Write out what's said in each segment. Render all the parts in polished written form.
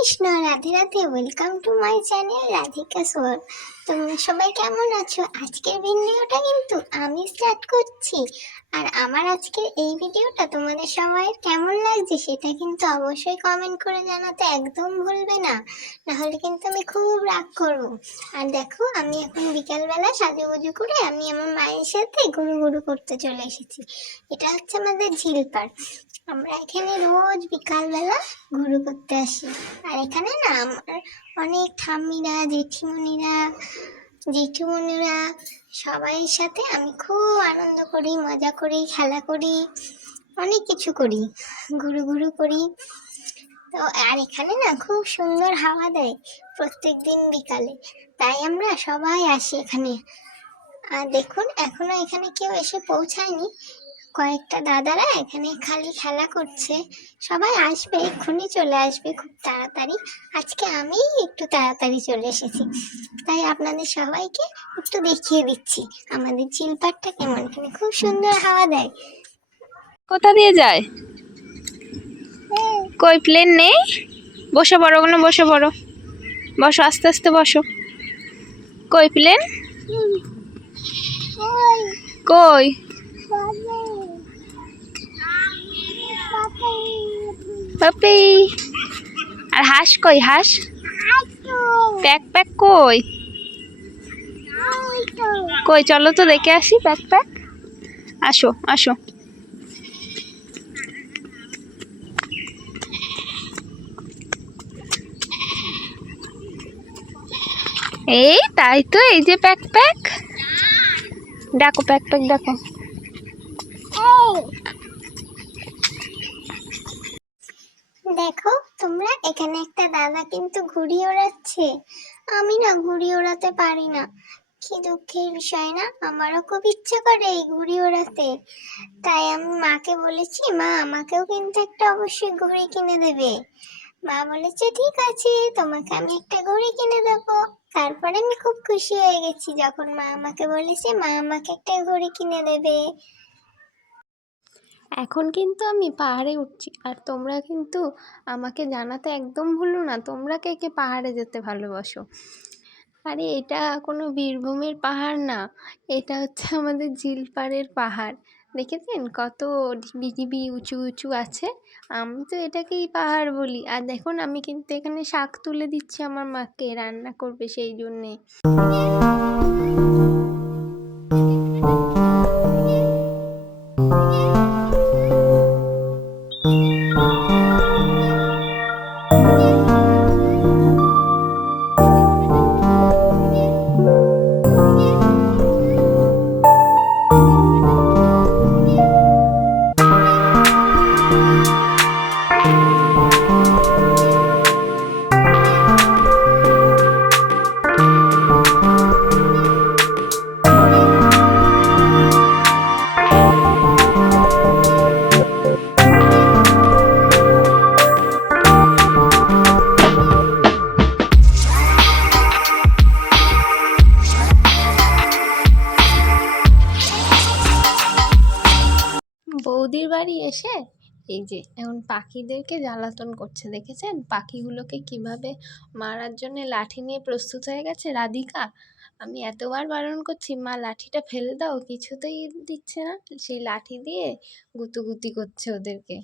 Krishna, Radhe Radhe. Welcome to my channel Radhika সোয়াল। তোমরা সবাই কেমন আছো? আজকের ভিডিওটা কিন্তু আমি স্টার্ট করছি। আর আমার আজকের এই ভিডিওটা তোমাদের সবাই কেমন লাগছে সেটা কিন্তু অবশ্যই কমেন্ট করে জানাতে একদম ভুলবে না, নাহলে কিন্তু আমি খুব রাগ করব। আর দেখো, আমি এখন বিকালবেলা সাজুগুজু করে আমি আমার মায়ের সাথে ঘুরু ঘুরু করতে চলে এসেছি। এটা হচ্ছে আমাদের ঝিলপাড়। আমরা এখানে রোজ বিকালবেলা ঘুরু করতে আসি। আর এখানে না আমার অনেক ঠাম্মিরা, জেঠুমনিরা সবাই সাথে আমি খুব আনন্দ করি, মজা করি, খেলা করি, অনেক কিছু করি, ঘুরু ঘুরু করি। তো আর এখানে না খুব সুন্দর হাওয়া দেয় প্রত্যেক দিন বিকালে, তাই আমরা সবাই আসি এখানে। আর দেখুন, এখনো এখানে কেউ এসে পৌঁছায়নি, কয়েকটা দাদারা এখানে খালি খেলা করছে। সবাই আসবে, এক্ষুনি চলে আসবে খুব তাড়াতাড়ি। আজকে আমি একটু তাড়াতাড়ি চলে এসেছি, তাই আপনাদের সবাইকে একটু দেখিয়ে দিচ্ছি আমাদের ঝিলপাড়টা কেমন। এখানে খুব সুন্দর হাওয়া দেয়। কোথা দিয়ে যায়? কই প্লেন নেই? বসে পড়ো, ওখানে বসে পড়ো, বসো, আস্তে আস্তে বসো। কই প্লেন? কই? পাপি। আর হাঁস কই? হাঁস প্যাক প্যাক কই? কই চলো তো দেখে আসি প্যাক প্যাক। আসো আসো। এই তাই তো, এই যে প্যাক প্যাক। ডাকো প্যাক প্যাক, ডাকো। দেখো তোমরা, এখানে একটা দাদা কিন্তু ঘুড়ি ওড়াচ্ছে। আমি না ঘুড়ি ওড়াতে পারি না, কি দুঃখের বিষয় না। আমারও খুব ইচ্ছে করে এই ঘুড়ি ওড়াতে, তাই আমি মাকে বলেছি, মা আমাকেও কিন্তু একটা অবশ্যই ঘুড়ি কিনে দেবে। মা বলেছে ঠিক আছে, তোমাকে আমি একটা ঘুড়ি কিনে দেবো। তারপরে আমি খুব খুশি হয়ে গেছি যখন মা আমাকে বলেছে মা আমাকে একটা ঘুড়ি কিনে দেবে। এখন কিন্তু আমি পাহাড়ে উঠছি, আর তোমরা কিন্তু আমাকে জানাতে একদম ভুলো না, তোমরা কে কে পাহাড়ে যেতে ভালোবাসো। আরে এটা কোনো বীরভূমের পাহাড় না, এটা হচ্ছে আমাদের ঝিলপাড়ের পাহাড়। দেখেছেন কত ঢিবি উঁচু উঁচু আছে? আমি তো এটাকেই পাহাড় বলি। আর দেখুন, আমি কিন্তু এখানে শাক তুলে দিচ্ছি আমার মাকে, রান্না করবে সেই জন্যে। বৌদির বাড়ি এসে এই যে এখন পাখিদেরকে জ্বালাতন করছে, দেখেছেন পাখিগুলোকে কিভাবে মারার জন্য লাঠি নিয়ে প্রস্তুত হয়ে গেছে রাধিকা। আমি এতবার বারণ করছি, মা লাঠিটা ফেলে দাও, কিছুতেই দিচ্ছে না, সেই লাঠি দিয়ে গুতুগুতি করছে ওদেরকে।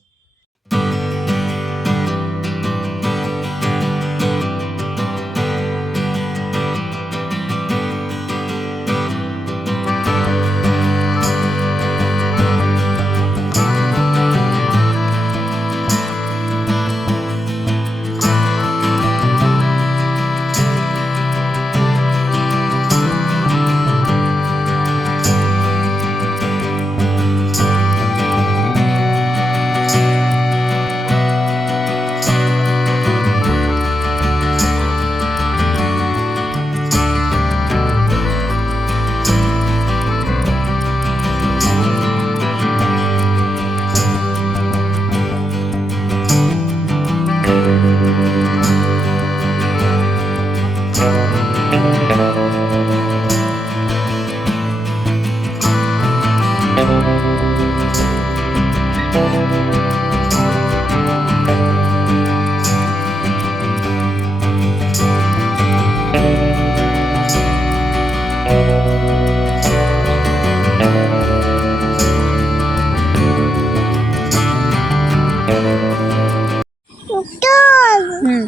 হুম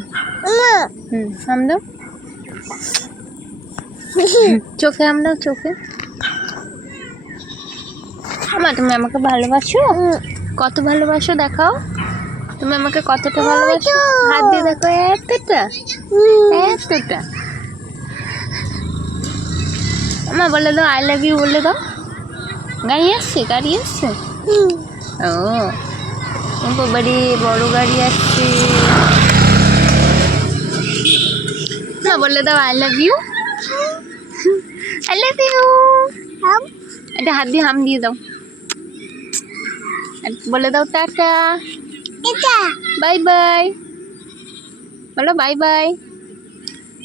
হুম হাম দাও, চোখে হাম দাও, চোখে। আমা তুমি আমাকে ভালোবাসো? কত ভালোবাসো দেখাও, তুমি আমাকে কতটা ভালোবাসো? হাত দিয়ে দেখো, এতটা এতটা। আমা বলে দাও আই লাভ ইউ, বলে দাও। গাড়ি আসছে, গাড়ি আসছে। ও বাবারে, বড় গাড়ি আসছে। না বলে দাও I love you, I love you. এটা হাত দিয়ে হাম দিয়ে দাও। বলে দাও টাটা, বাই বাই, বলো বাই বাই।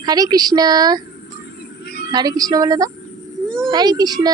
হরে কৃষ্ণ, হরে কৃষ্ণ বলে দাও, হরে কৃষ্ণ।